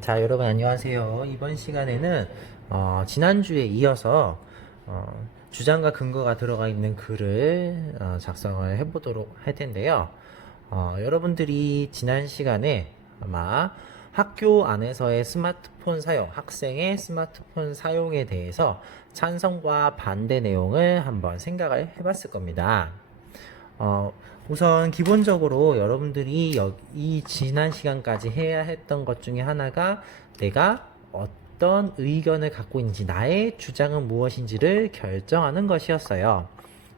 자, 여러분 안녕하세요. 이번 시간에는 지난주에 이어서 주장과 근거가 들어가 있는 글을 작성을 해보도록 할 텐데요. 여러분들이 지난 시간에 아마 학교 안에서의 스마트폰 사용, 학생의 스마트폰 사용에 대해서 찬성과 반대 내용을 한번 생각을 해봤을 겁니다. 어, 우선 기본적으로 여러분들이 이 지난 시간까지 해야 했던 것 중에 하나가 내가 어떤 의견을 갖고 있는지, 나의 주장은 무엇인지를 결정하는 것이었어요.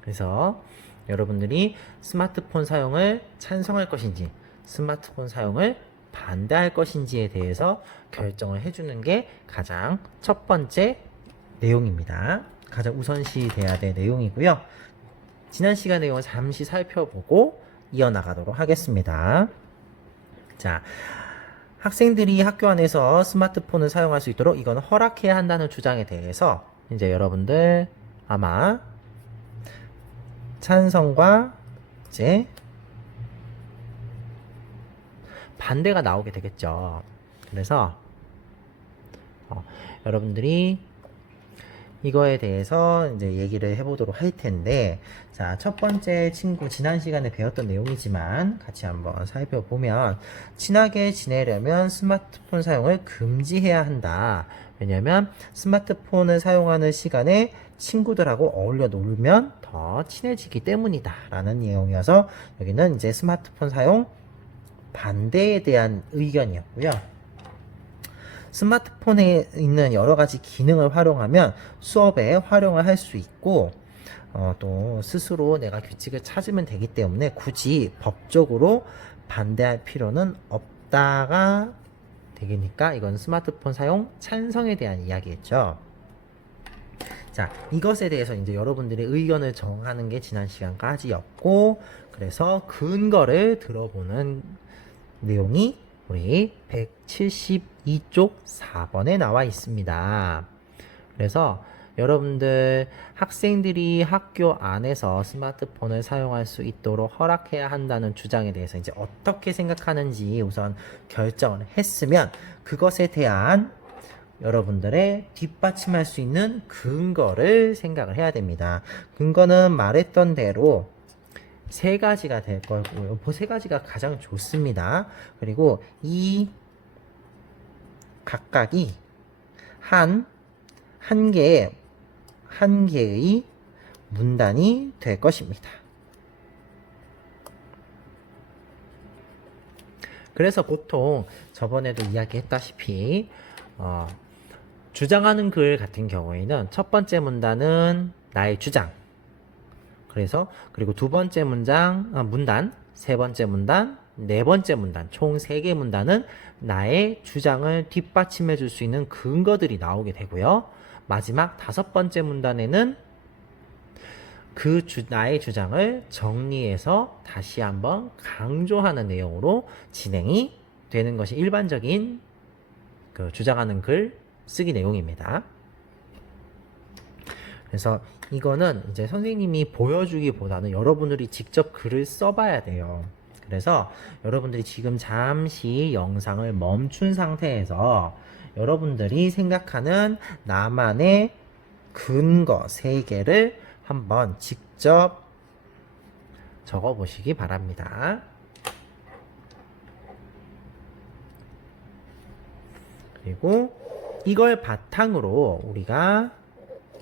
그래서 여러분들이 스마트폰 사용을 찬성할 것인지, 스마트폰 사용을 반대할 것인지에 대해서 결정을 해주는 게 가장 첫 번째 내용입니다. 가장 우선시 돼야 될 내용이고요. 지난 시간 내용을 잠시 살펴보고 이어나가도록 하겠습니다. 자, 학생들이 학교 안에서 스마트폰을 사용할 수 있도록 이건 허락해야 한다는 주장에 대해서 이제 여러분들 아마 찬성과 이제 반대가 나오게 되겠죠. 그래서 여러분들이 이거에 대해서 이제 얘기를 해보도록 할 텐데, 자, 첫 번째 친구, 지난 시간에 배웠던 내용이지만 같이 한번 살펴보면, 친하게 지내려면 스마트폰 사용을 금지해야 한다. 왜냐면 스마트폰을 사용하는 시간에 친구들하고 어울려 놀면 더 친해지기 때문이다. 라는 내용이어서 여기는 이제 스마트폰 사용 반대에 대한 의견이었고요. 스마트폰에 있는 여러 가지 기능을 활용하면 수업에 활용을 할 수 있고, 또 스스로 내가 규칙을 찾으면 되기 때문에 굳이 법적으로 반대할 필요는 없다가 되니까 이건 스마트폰 사용 찬성에 대한 이야기겠죠. 자, 이것에 대해서 이제 여러분들의 의견을 정하는 게 지난 시간까지였고, 그래서 근거를 들어보는 내용이 우리 172쪽 4번에 나와 있습니다. 그래서 여러분들 학생들이 학교 안에서 스마트폰을 사용할 수 있도록 허락해야 한다는 주장에 대해서 이제 어떻게 생각하는지 우선 결정을 했으면 그것에 대한 여러분들의 뒷받침할 수 있는 근거를 생각을 해야 됩니다. 근거는 말했던 대로 세 가지가 될 거고요. 세 가지가 가장 좋습니다. 그리고 이 각각이 한 개의 문단이 될 것입니다. 그래서 보통 저번에도 이야기했다시피 주장하는 글 같은 경우에는 첫 번째 문단은 나의 주장, 그리고 두 번째 문단, 세 번째 문단, 네 번째 문단, 총 3개 문단은 나의 주장을 뒷받침해 줄 수 있는 근거들이 나오게 되고요. 마지막 5번째 문단에는 나의 주장을 정리해서 다시 한번 강조하는 내용으로 진행이 되는 것이 일반적인 그 주장하는 글 쓰기 내용입니다. 그래서 이거는 이제 선생님이 보여주기보다는 여러분들이 직접 글을 써봐야 돼요. 그래서 여러분들이 지금 잠시 영상을 멈춘 상태에서 여러분들이 생각하는 나만의 근거 3개를 한번 직접 적어 보시기 바랍니다. 그리고 이걸 바탕으로 우리가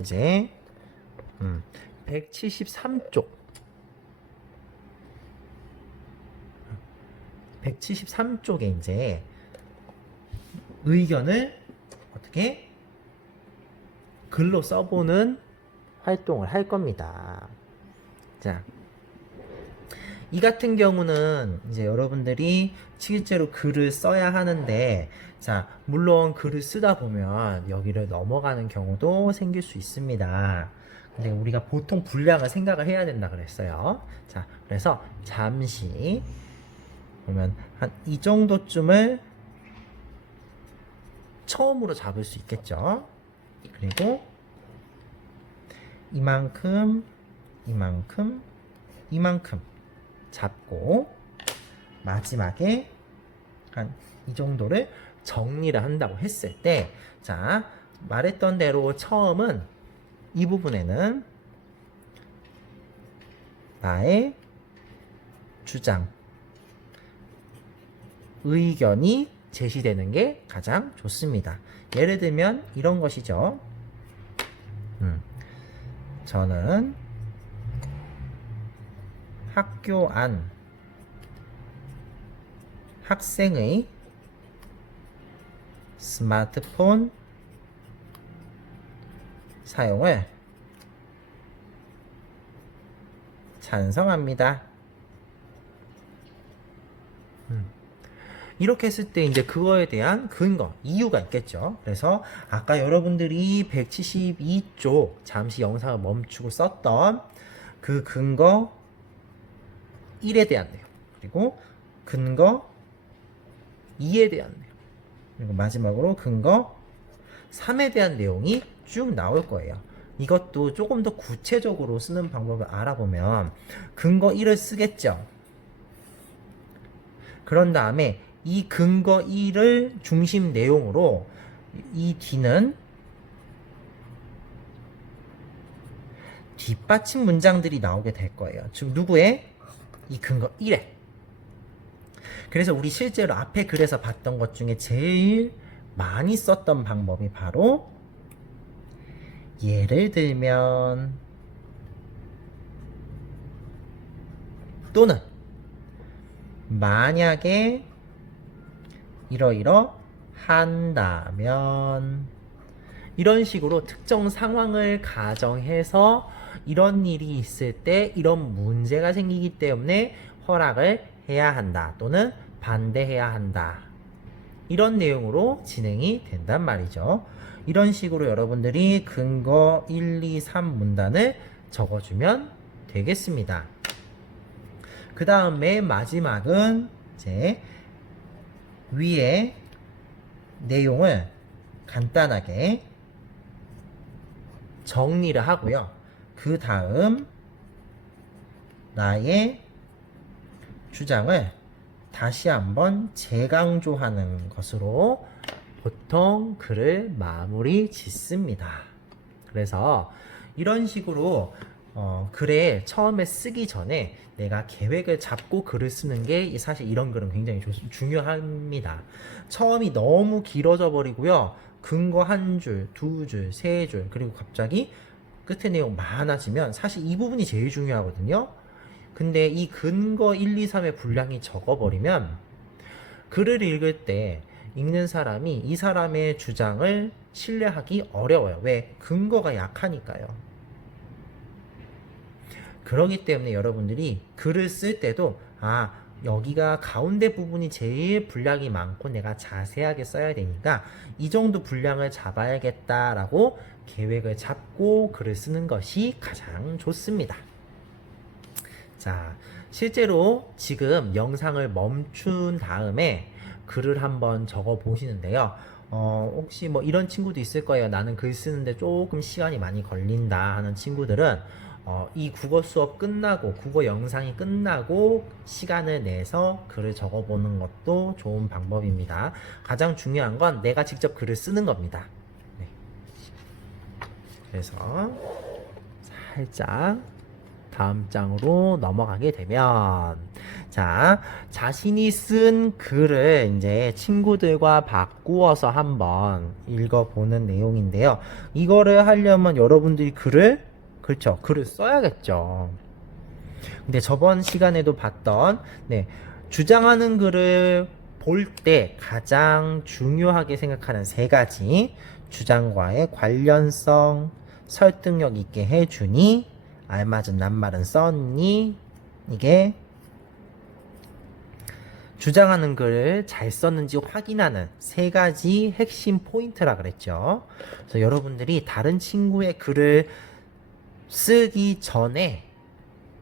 이제 173쪽 173쪽에 이제 의견을 어떻게 글로 써보는 활동을 할 겁니다. 자, 이 같은 경우는 이제 여러분들이 실제로 글을 써야 하는데, 자, 물론 글을 쓰다 보면 여기를 넘어가는 경우도 생길 수 있습니다. 근데 우리가 보통 분량을 생각을 해야 된다 그랬어요. 자, 그래서 잠시 그러면 한 이 정도쯤을 처음으로 잡을 수 있겠죠. 그리고 이만큼 잡고 마지막에 한 이 정도를 정리를 한다고 했을 때, 자, 말했던 대로 처음은 이 부분에는 나의 주장, 의견이 제시되는 게 가장 좋습니다. 예를 들면 이런 것이죠. 저는 학교 안 학생의 스마트폰 사용을 찬성합니다. 이렇게 했을 때 이제 그거에 대한 근거, 이유가 있겠죠. 그래서 아까 여러분들이 172쪽 잠시 영상을 멈추고 썼던 그 근거 1에 대한 내용, 그리고 근거 2에 대한 내용, 그리고 마지막으로 근거 3에 대한 내용이 쭉 나올 거예요. 이것도 조금 더 구체적으로 쓰는 방법을 알아보면 근거 1을 쓰겠죠. 그런 다음에 이 근거 1을 중심 내용으로 이 뒤는 뒷받침 문장들이 나오게 될 거예요. 즉 누구의? 이 근거 1에. 그래서 우리 실제로 앞에 글에서 봤던 것 중에 제일 많이 썼던 방법이 바로 예를 들면 또는 만약에 이러이러 한다면, 이런 식으로 특정 상황을 가정해서 이런 일이 있을 때 이런 문제가 생기기 때문에 허락을 해야 한다 또는 반대해야 한다, 이런 내용으로 진행이 된단 말이죠. 이런 식으로 여러분들이 근거 1, 2, 3 문단을 적어주면 되겠습니다. 그 다음 맨 마지막은 이제 위에 내용을 간단하게 정리를 하고요. 그 다음 나의 주장을 다시 한번 재강조하는 것으로 보통 글을 마무리 짓습니다. 그래서 이런 식으로 글에 처음에 쓰기 전에 내가 계획을 잡고 글을 쓰는 게 사실 이런 글은 굉장히 중요합니다. 처음이 너무 길어져 버리고요. 근거 한 줄, 두 줄, 세 줄, 그리고 갑자기 끝에 내용 많아지면 사실 이 부분이 제일 중요하거든요. 근데 이 근거 1, 2, 3의 분량이 적어버리면 글을 읽을 때 읽는 사람이 이 사람의 주장을 신뢰하기 어려워요. 왜? 근거가 약하니까요. 그렇기 때문에 여러분들이 글을 쓸 때도 여기가 가운데 부분이 제일 분량이 많고 내가 자세하게 써야 되니까 이 정도 분량을 잡아야겠다라고 계획을 잡고 글을 쓰는 것이 가장 좋습니다. 자, 실제로 지금 영상을 멈춘 다음에 글을 한번 적어 보시는데요. 혹시 뭐 이런 친구도 있을 거예요. 나는 글 쓰는데 조금 시간이 많이 걸린다 하는 친구들은 이 국어 수업 끝나고 국어 영상이 끝나고 시간을 내서 글을 적어보는 것도 좋은 방법입니다. 가장 중요한 건 내가 직접 글을 쓰는 겁니다. 네. 그래서 살짝 다음 장으로 넘어가게 되면, 자, 자신이 쓴 글을 이제 친구들과 바꾸어서 한번 읽어보는 내용인데요. 이거를 하려면 여러분들이 글을 써야겠죠. 근데 저번 시간에도 봤던, 주장하는 글을 볼 때 가장 중요하게 생각하는 세 가지, 주장과의 관련성, 설득력 있게 해주니, 알맞은 낱말은 썼니, 이게 주장하는 글을 잘 썼는지 확인하는 세 가지 핵심 포인트라 그랬죠. 그래서 여러분들이 다른 친구의 글을 쓰기 전에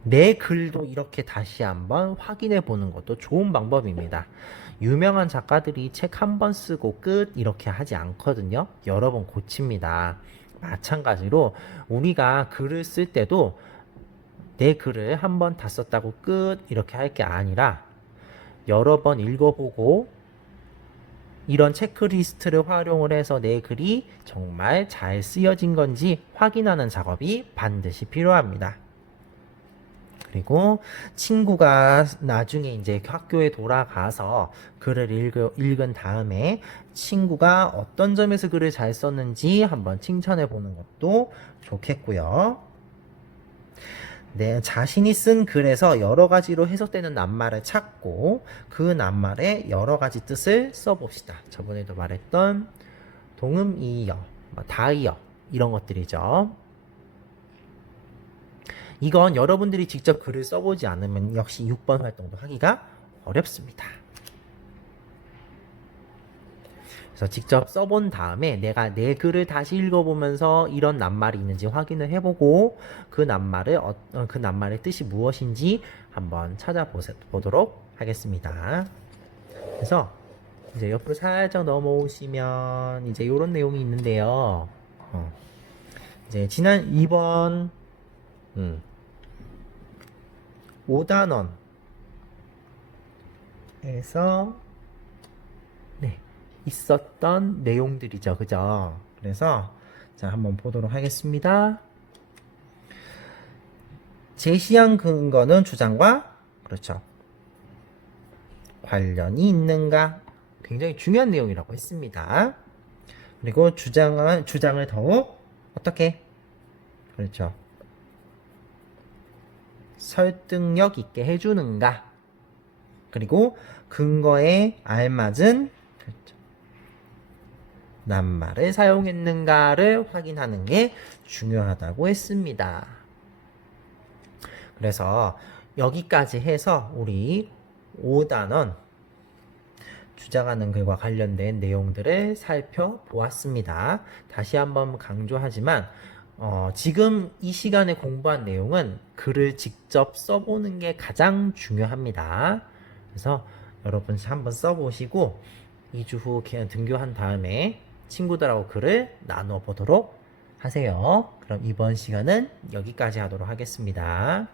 내 글도 이렇게 다시 한번 확인해 보는 것도 좋은 방법입니다. 유명한 작가들이 책 한 번 쓰고 끝 이렇게 하지 않거든요. 여러 번 고칩니다. 마찬가지로 우리가 글을 쓸 때도 내 글을 한 번 다 썼다고 끝 이렇게 할 게 아니라 여러 번 읽어보고 이런 체크리스트를 활용을 해서 내 글이 정말 잘 쓰여진 건지 확인하는 작업이 반드시 필요합니다. 그리고 친구가 나중에 이제 학교에 돌아가서 글을 읽은 다음에 친구가 어떤 점에서 글을 잘 썼는지 한번 칭찬해 보는 것도 좋겠고요. 내 자신이 쓴 글에서 여러 가지로 해석되는 낱말을 찾고 그 낱말의 여러 가지 뜻을 써봅시다. 저번에도 말했던 동음이어, 다이어 이런 것들이죠. 이건 여러분들이 직접 글을 써보지 않으면 역시 6번 활동도 하기가 어렵습니다. 그래서 직접 써본 다음에 내가 내 글을 다시 읽어보면서 이런 낱말이 있는지 확인을 해보고 그 낱말의 뜻이 무엇인지 한번 찾아보도록 하겠습니다. 그래서 이제 옆으로 살짝 넘어오시면 이제 이런 내용이 있는데요. 이제 지난 2번 5단원에서 있었던 내용들이죠. 그죠? 그래서 자, 한번 보도록 하겠습니다. 제시한 근거는 주장과 그렇죠. 관련이 있는가? 굉장히 중요한 내용이라고 했습니다. 그리고 주장을 더욱 어떻게? 그렇죠. 설득력 있게 해주는가? 그리고 근거에 알맞은 그렇죠. 낱말을 사용했는가를 확인하는 게 중요하다고 했습니다. 그래서 여기까지 해서 우리 5단원 주장하는 글과 관련된 내용들을 살펴보았습니다. 다시 한번 강조하지만 지금 이 시간에 공부한 내용은 글을 직접 써보는 게 가장 중요합니다. 그래서 여러분 한번 써보시고 2주 후 등교한 다음에 친구들하고 글을 나눠 보도록 하세요. 그럼 이번 시간은 여기까지 하도록 하겠습니다.